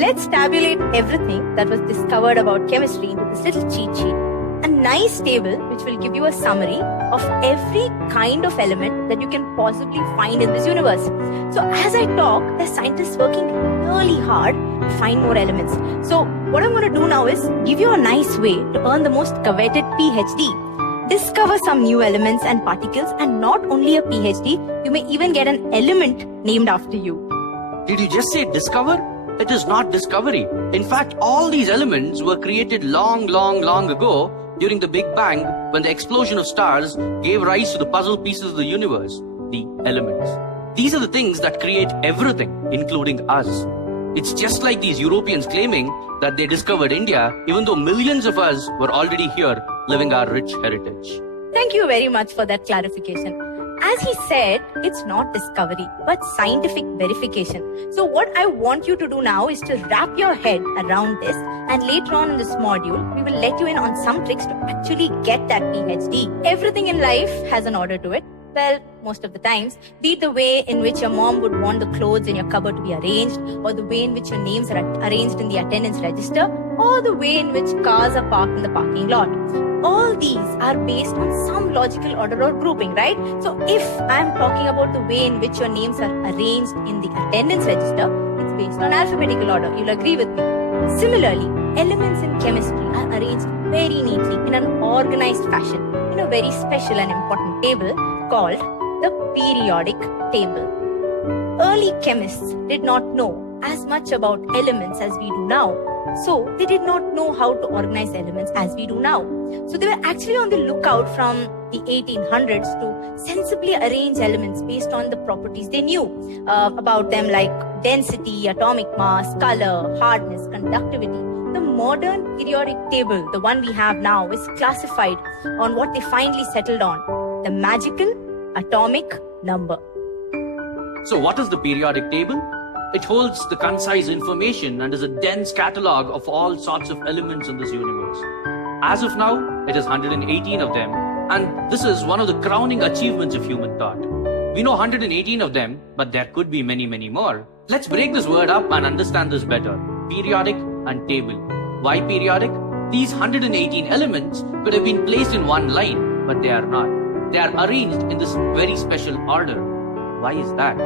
Let's tabulate everything that was discovered about chemistry into this little cheat sheet. A nice table which will give you a summary of every kind of element that you can possibly find in this universe. So as I talk, the scientists working really hard to find more elements. So what I'm going to do now is give you a nice way to earn the most coveted PhD. Discover some new elements and particles, and not only a PhD, you may even get an element named after you. Did you just say discover? It is not discovery. In fact, all these elements were created long ago during the Big Bang, when the explosion of stars gave rise to the puzzle pieces of the universe, the elements. These are the things that create everything, including us. It's just like these Europeans claiming that they discovered India, even though millions of us were already here living our rich heritage. Thank you very much for that clarification. As he said, it's not discovery, but scientific verification. So what I want you to do now is to wrap your head around this, and later on in this module, we will let you in on some tricks to actually get that PhD. Everything in life has an order to it. Well, most of the times, be it the way in which your mom would want the clothes in your cupboard to be arranged, or the way in which your names are arranged in the attendance register, or the way in which cars are parked in the parking lot. All these are based on some logical order or grouping, right? So if I'm talking about the way in which your names are arranged in the attendance register, it's based on alphabetical order. You'll agree with me. Similarly, elements in chemistry are arranged very neatly in an organized fashion in a very special and important table called the periodic table. Early chemists did not know as much about elements as we do now. So they did not know how to organize elements as we do now. So they were actually on the lookout from the 1800s to sensibly arrange elements based on the properties they knew about them, like density, atomic mass, color, hardness, conductivity. The modern periodic table, the one we have now, is classified on what they finally settled on: the magical atomic number. So what is the periodic table? It holds the concise information and is a dense catalog of all sorts of elements in this universe. As of now, it is 118 of them, and this is one of the crowning achievements of human thought. We know 118 of them, but there could be many more. Let's break this word up and understand this better. Periodic and table. Why periodic? These 118 elements could have been placed in one line, but they are not. They are arranged in this very special order. Why is that?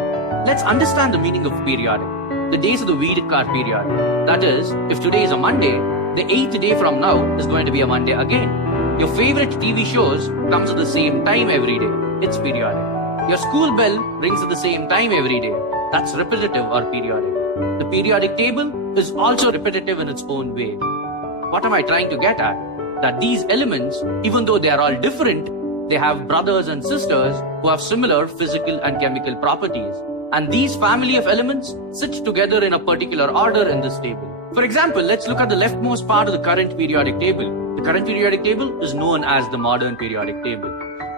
Let's understand the meaning of periodic. The days of the Vedic are periodic. That is, if today is a Monday, the 8th day from now is going to be a Monday again. Your favorite TV shows comes at the same time every day. It's periodic. Your school bell rings at the same time every day. That's repetitive or periodic. The periodic table is also repetitive in its own way. What am I trying to get at? That these elements, even though they are all different, they have brothers and sisters who have similar physical and chemical properties. And these family of elements sit together in a particular order in this table. For example, let's look at the leftmost part of the current periodic table. The current periodic table is known as the modern periodic table.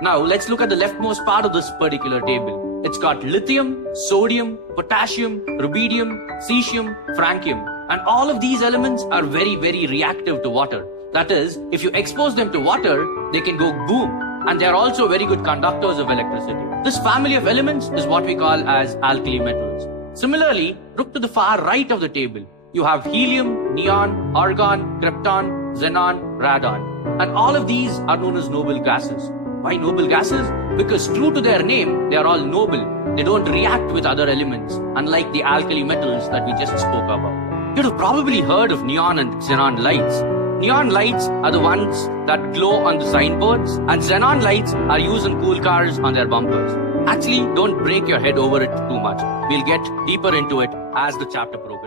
Now, let's look at the leftmost part of this particular table. It's got lithium, sodium, potassium, rubidium, cesium, francium. And all of these elements are very reactive to water. That is, if you expose them to water, they can go boom. And they are also very good conductors of electricity. This family of elements is what we call as alkali metals. Similarly, look to the far right of the table. You have helium, neon, argon, krypton, xenon, radon. And all of these are known as noble gases. Why noble gases? Because true to their name, they are all noble. They don't react with other elements, unlike the alkali metals that we just spoke about. You'd have probably heard of neon and xenon lights. Neon lights are the ones that glow on the signboards, and xenon lights are used in cool cars on their bumpers. Actually, don't break your head over it too much. We'll get deeper into it as the chapter progresses.